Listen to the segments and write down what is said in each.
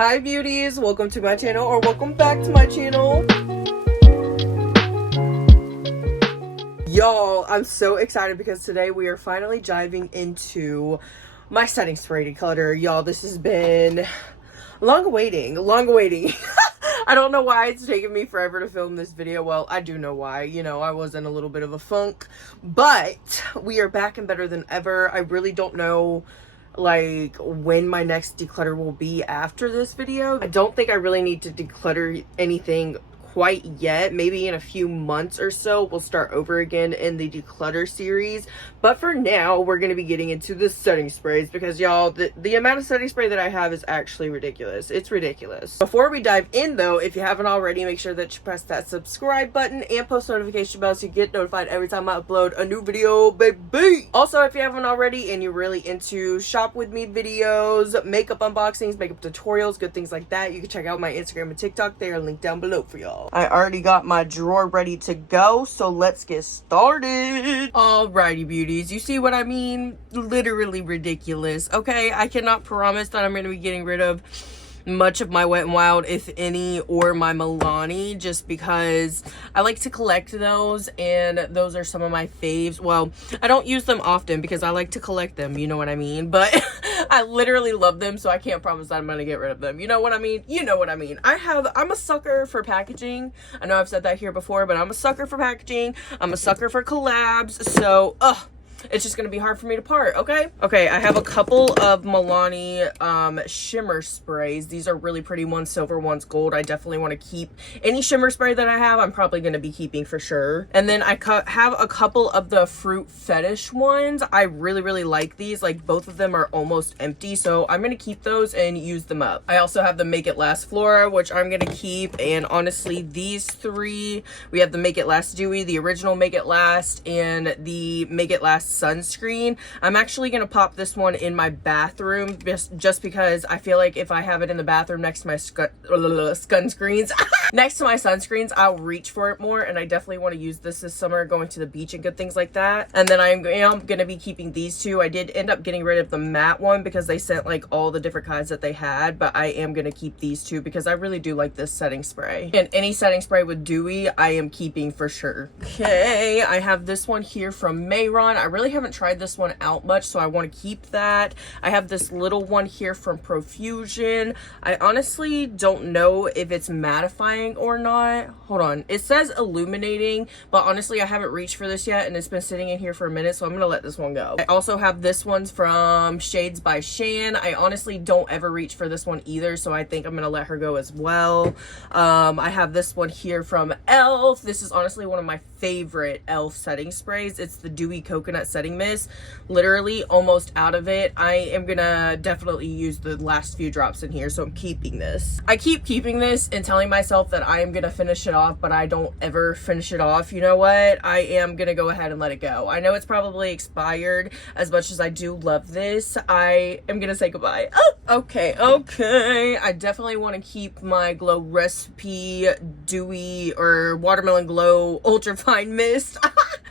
Hi beauties, welcome to my channel, or welcome back to my channel. Y'all, I'm so excited because today we are finally diving into my setting spray declutter. Y'all, this has been long awaiting. I don't know why it's taken me forever to film this video. Well, I do know why. You know, I was in a little bit of a funk, but we are back and better than ever. I really don't know like when my next declutter will be after this video. I don't think I really need to declutter anything quite yet. Maybe in a few months or so we'll start over again in the declutter series, but for now we're going to be getting into the setting sprays because y'all, the amount of setting spray that I have is actually ridiculous. It's ridiculous. Before we dive in though, if you haven't already, make sure that you press that subscribe button and post notification bell so you get notified every time I upload a new video, baby. Also, if you haven't already and you're really into shop with me videos, makeup unboxings, makeup tutorials, good things like that, you can check out my Instagram and TikTok. They are linked down below for y'all. I already got my drawer ready to go, so let's get started. Alrighty beauties, you see what I mean? Literally ridiculous. Okay, I cannot promise that I'm going to be getting rid of much of my Wet n Wild, if any, or my Milani, just because I like to collect those, and those are some of my faves. Well, I don't use them often because I like to collect them, you know what I mean, but I literally love them, so I can't promise that I'm gonna get rid of them. You know what I mean? You know what I mean. I'm a sucker for packaging. I know I've said that here before, but I'm a sucker for packaging. I'm a sucker for collabs, so it's just gonna be hard for me to part. Okay, I have a couple of Milani shimmer sprays. These are really pretty, one's silver, one's gold. I definitely want to keep any shimmer spray that I have. I'm probably gonna be keeping for sure. And then I have a couple of the Fruit Fetish ones. I really like these. Like, both of them are almost empty, so I'm gonna keep those and use them up. I also have the Make It Last Flora, which I'm gonna keep, and honestly these three, we have the Make It Last Dewy, the original Make It Last, and the Make It Last sunscreen. I'm actually gonna pop this one in my bathroom just because I feel like if I have it in the bathroom next to my sunscreens next to my sunscreens, I'll reach for it more, and I definitely want to use this summer going to the beach and good things like that. And then I am gonna be keeping these two. I did end up getting rid of the matte one because they sent like all the different kinds that they had, but I am gonna keep these two because I really do like this setting spray, and any setting spray with dewy I am keeping for sure. Okay, I have this one here from Mayron. I really haven't tried this one out much, so I want to keep that. I have this little one here from Profusion. I honestly don't know if it's mattifying or not. Hold on, it says illuminating, but honestly I haven't reached for this yet, and it's been sitting in here for a minute, so I'm gonna let this one go. I also have this one's from Shades by Shan. I honestly don't ever reach for this one either, so I think I'm gonna let her go as well. I have this one here from Elf. This is honestly one of my favorite Elf setting sprays. It's the Dewy Coconut Setting Mist. Literally almost out of it. I am gonna definitely use the last few drops in here, so I'm keeping this. I keep keeping this and telling myself that I am gonna finish it off, but I don't ever finish it off. You know what? I am gonna go ahead and let it go. I know it's probably expired. As much as I do love this, I am gonna say goodbye. Okay. I definitely want to keep my Glow Recipe Dewy or Watermelon Glow Ultra Fine Mist.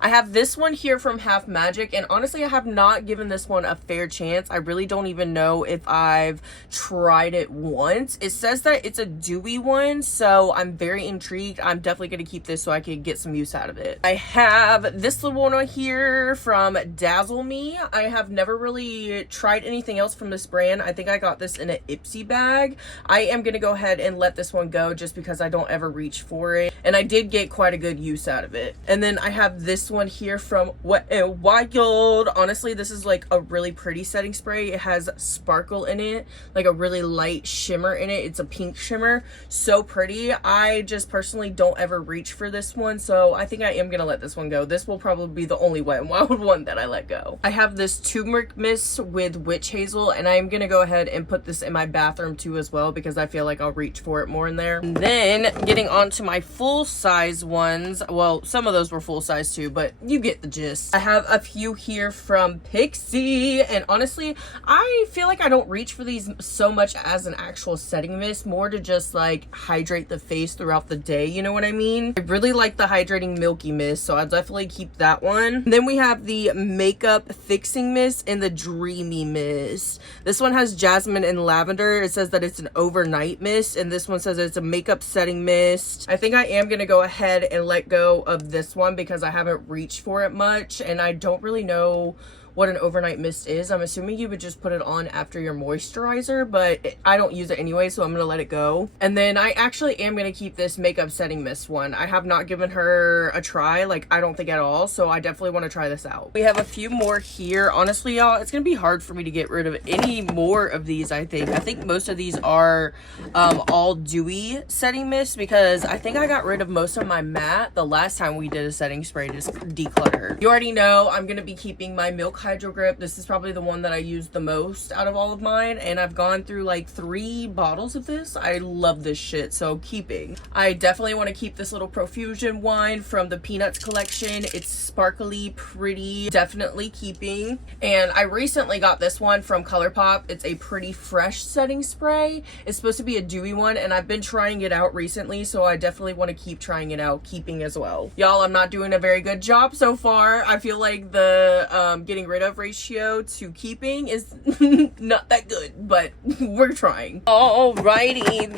I have this one here from Half Magic, and honestly I have not given this one a fair chance. I really don't even know if I've tried it once. It says that it's a dewy one, so I'm very intrigued. I'm definitely going to keep this so I can get some use out of it. I have this little one here from Dazzle Me. I have never really tried anything else from this brand. I think I got this in an Ipsy bag. I am going to go ahead and let this one go just because I don't ever reach for it, and I did get quite a good use out of it. And then I have this one here from Wet n Wild. Honestly, this is like a really pretty setting spray. It has sparkle in it, like a really light shimmer in it. It's a pink shimmer, so pretty. I just personally don't ever reach for this one, so I think I am gonna let this one go. This will probably be the only Wet n Wild one that I let go. I have this turmeric mist with witch hazel, and I am gonna go ahead and put this in my bathroom too as well because I feel like I'll reach for it more in there. And then getting on to my full size ones, well, some of those were full size too, but but you get the gist. I have a few here from Pixie, and honestly, I feel like I don't reach for these so much as an actual setting mist, more to just like hydrate the face throughout the day, you know what I mean? I really like the hydrating milky mist, so I'll definitely keep that one. And then we have the makeup fixing mist and the dreamy mist. This one has jasmine and lavender. It says that it's an overnight mist, and this one says it's a makeup setting mist. I think I am gonna go ahead and let go of this one because I haven't reached for it much, and I don't really know what an overnight mist is. I'm assuming you would just put it on after your moisturizer, but I don't use it anyway, so I'm gonna let it go. And then I actually am gonna keep this makeup setting mist one. I have not given her a try, like I don't think at all, so I definitely want to try this out. We have a few more here. Honestly, y'all, it's gonna be hard for me to get rid of any more of these. I think most of these are all dewy setting mist, because I think I got rid of most of my matte the last time we did a setting spray to declutter. You already know I'm gonna be keeping my Milk Hydro Grip. This is probably the one that I use the most out of all of mine, and I've gone through like 3 bottles of this. I love this shit, so keeping. I definitely want to keep this little Profusion one from the Peanuts collection. It's sparkly, pretty, definitely keeping. And I recently got this one from ColourPop. It's a Pretty Fresh setting spray. It's supposed to be a dewy one, and I've been trying it out recently, so I definitely want to keep trying it out, keeping as well. Y'all, I'm not doing a very good job so far. I feel like the getting rid of ratio to keeping is not that good, but we're trying. Alrighty,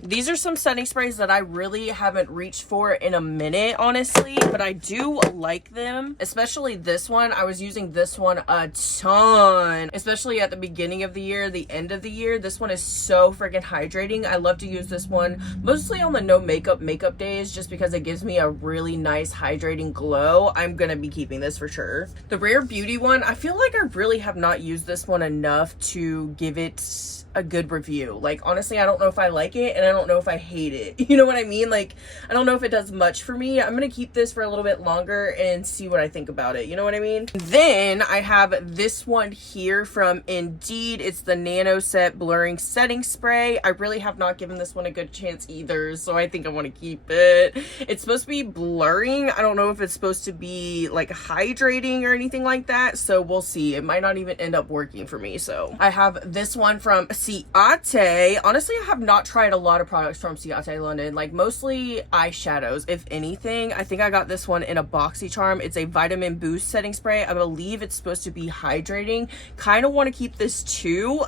these are some setting sprays that I really haven't reached for in a minute, honestly, but I do like them, especially this one. I was using this one a ton, especially at the beginning of the year, the end of the year. This one is so freaking hydrating. I love to use this one mostly on the no makeup days, just because it gives me a really nice hydrating glow. I'm gonna be keeping this for sure. The Rare Beauty one, I feel like I really have not used this one enough to give it a good review. Like, honestly, I don't know if I like it, and I don't know if I hate it. You know what I mean? Like, I don't know if it does much for me. I'm gonna keep this for a little bit longer and see what I think about it. You know what I mean? Then I have this one here from Indeed. It's the Nano Set Blurring Setting Spray. I really have not given this one a good chance either, so I think I want to keep it. It's supposed to be blurring. I don't know if it's supposed to be like hydrating or anything like that, so we'll see. It might not even end up working for me. So I have this one from Ciate. Honestly, I have not tried a lot of products from Ciate London, like mostly eyeshadows, if anything. I think I got this one in a BoxyCharm. It's a vitamin boost setting spray. I believe it's supposed to be hydrating. Kind of want to keep this too.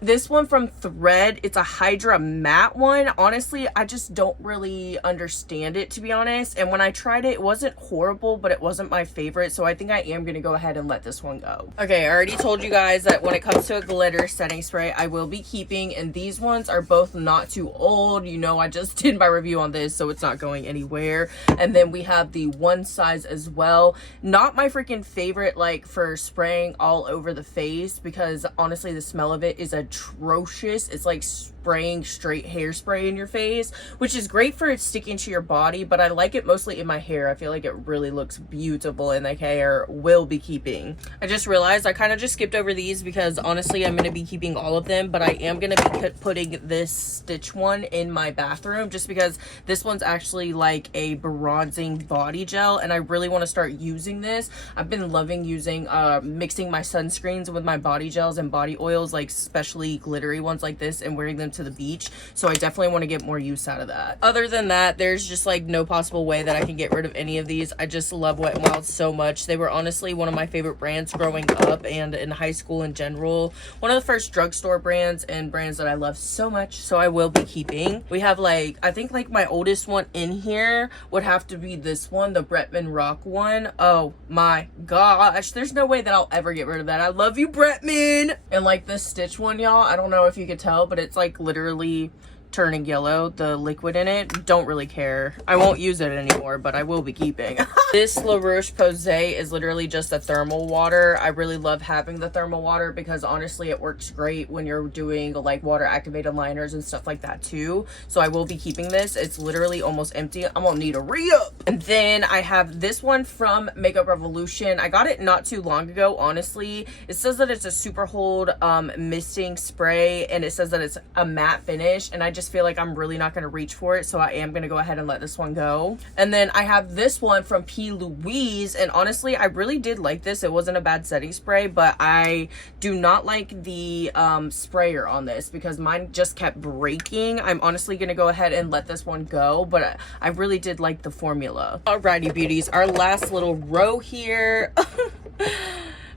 This one from Thread, it's a Hydra matte one. Honestly, I just don't really understand it, to be honest. And when I tried it, it wasn't horrible, but it wasn't my favorite. So I think I am going to go ahead and let this one go. Okay, I already told you guys that when it comes to a glitter setting spray, I will be keeping. And these ones are both not too old. You know, I just did my review on this, so it's not going anywhere. And then we have the One Size as well. Not my freaking favorite, like, for spraying all over the face, because honestly, the smell of it is atrocious. It's like spraying straight hairspray in your face, which is great for it sticking to your body, but I like it mostly in my hair. I feel like it really looks beautiful in the hair. Will be keeping. I just realized I kind of just skipped over these because honestly I'm going to be keeping all of them, but I am going to be putting this Stitch one in my bathroom just because this one's actually like a bronzing body gel, and I really want to start using this. I've been loving using mixing my sunscreens with my body gels and body oils, like especially glittery ones like this, and wearing them to the beach, so I definitely want to get more use out of that. Other than that, there's just like no possible way that I can get rid of any of these. I just love Wet n Wild so much. They were honestly one of my favorite brands growing up and in high school in general. One of the first drugstore brands and brands that I love so much, so I will be keeping. We have like, I think like my oldest one in here would have to be this one, the Bretman Rock one. Oh my gosh, there's no way that I'll ever get rid of that. I love you, Bretman. And like this Stitch one, y'all, I don't know if you could tell, but it's like literally turning yellow, the liquid in it. Don't really care. I won't use it anymore, but I will be keeping. This La Roche-Posay is literally just a thermal water. I really love having the thermal water because honestly it works great when you're doing like water activated liners and stuff like that too, so I will be keeping this. It's literally almost empty. I'm gonna need a re-up. And then I have this one from Makeup Revolution. I got it not too long ago, honestly. It says that it's a super hold misting spray, and it says that it's a matte finish, and I just just feel like I'm really not going to reach for it, so I am going to go ahead and let this one go. And then I have this one from P. Louise, and honestly, I really did like this. It wasn't a bad setting spray, but I do not like the sprayer on this because mine just kept breaking. I'm honestly going to go ahead and let this one go, but I really did like the formula. Alrighty, beauties, our last little row here.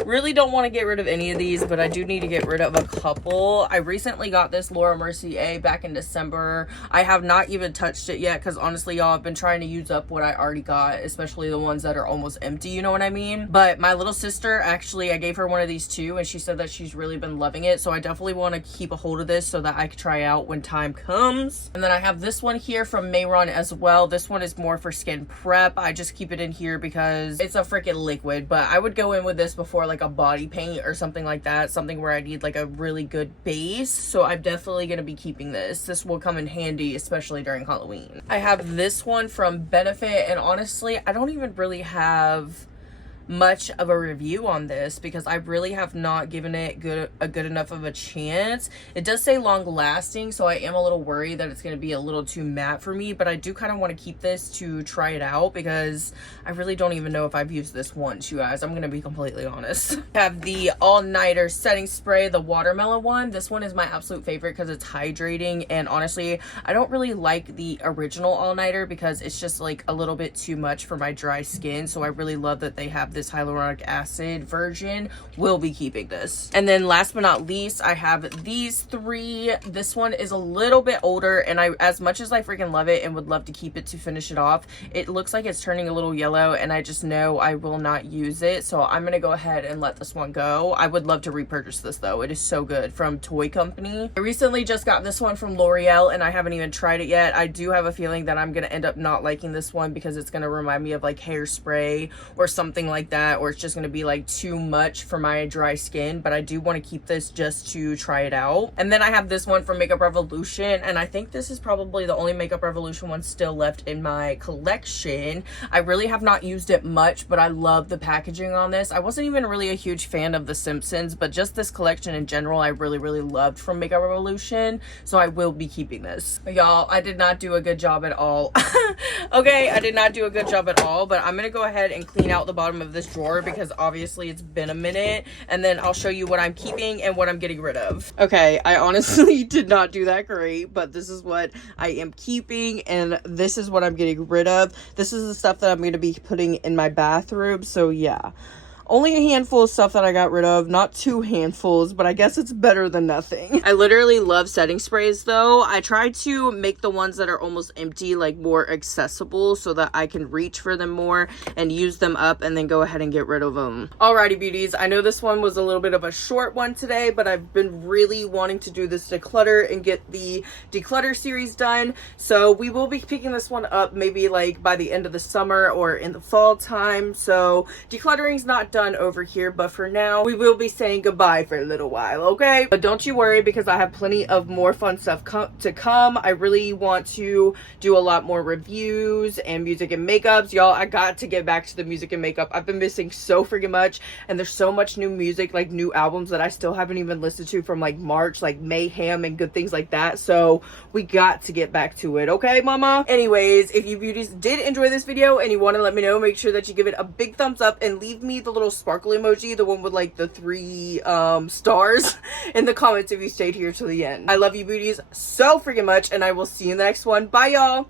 Really don't want to get rid of any of these, but I do need to get rid of a couple. I recently got this Laura Mercier back in December. I have not even touched it yet because honestly, y'all, I've been trying to use up what I already got, especially the ones that are almost empty, you know what I mean? But my little sister, actually, I gave her one of these too, and she said that she's really been loving it, so I definitely want to keep a hold of this so that I can try out when time comes. And then I have this one here from Mayron as well. This one is more for skin prep. I just keep it in here because it's a freaking liquid, but I would go in with this before like a body paint or something like that, something where I need like a really good base. So I'm definitely going to be keeping this will come in handy, especially during Halloween. I have this one from Benefit, and honestly, I don't even really have much of a review on this because I really have not given it a good enough of a chance. It does say long lasting, so I am a little worried that it's going to be a little too matte for me, but I do kind of want to keep this to try it out because I really don't even know if I've used this once, you guys. I'm going to be completely honest. I have the all-nighter setting spray, the watermelon one. This one is my absolute favorite because it's hydrating, and honestly, I don't really like the original all-nighter because it's just like a little bit too much for my dry skin, so I really love that they have this hyaluronic acid version. Will be keeping this. And then last but not least, I have these three. This one is a little bit older, and as much as I freaking love it and would love to keep it to finish it off, it looks like it's turning a little yellow, and I just know I will not use it, so I'm gonna go ahead and let this one go. I would love to repurchase this though. It is so good, from Toy Company. I recently just got this one from L'Oreal, and I haven't even tried it yet. I do have a feeling that I'm gonna end up not liking this one because it's gonna remind me of like hairspray or something like that, or it's just gonna be like too much for my dry skin, but I do want to keep this just to try it out. And then I have this one from Makeup Revolution, and I think this is probably the only Makeup Revolution one still left in my collection. I really have not used it much, but I love the packaging on this. I wasn't even really a huge fan of The Simpsons, but just this collection in general I really loved from Makeup Revolution, so I will be keeping this. Y'all, I did not do a good job at all. Okay, I did not do a good job at all, but I'm gonna go ahead and clean out the bottom of this drawer because obviously it's been a minute, and then I'll show you what I'm keeping and what I'm getting rid of. Okay, I honestly did not do that great, but this is what I am keeping and this is what I'm getting rid of. This is the stuff that I'm going to be putting in my bathroom, so yeah. Only a handful of stuff that I got rid of, not 2 handfuls, but I guess it's better than nothing. I literally love setting sprays though. I try to make the ones that are almost empty like more accessible so that I can reach for them more and use them up and then go ahead and get rid of them. Alrighty, beauties, I know this one was a little bit of a short one today, but I've been really wanting to do this declutter and get the Declutter series done, so we will be picking this one up maybe like by the end of the summer or in the fall time. So decluttering's not done over here, but for now we will be saying goodbye for a little while, okay? But don't you worry because I have plenty of more fun stuff to come. I really want to do a lot more reviews and music and makeups. Y'all, I got to get back to the music and makeup. I've been missing so freaking much, and there's so much new music, like new albums that I still haven't even listened to from like March, like Mayhem and good things like that, so we got to get back to it, okay mama? Anyways, if you beauties did enjoy this video and you want to let me know, make sure that you give it a big thumbs up and leave me the little sparkle emoji, the one with like the 3 stars, in the comments if you stayed here till the end. I love you beauties so freaking much, and I will see you in the next one. Bye y'all.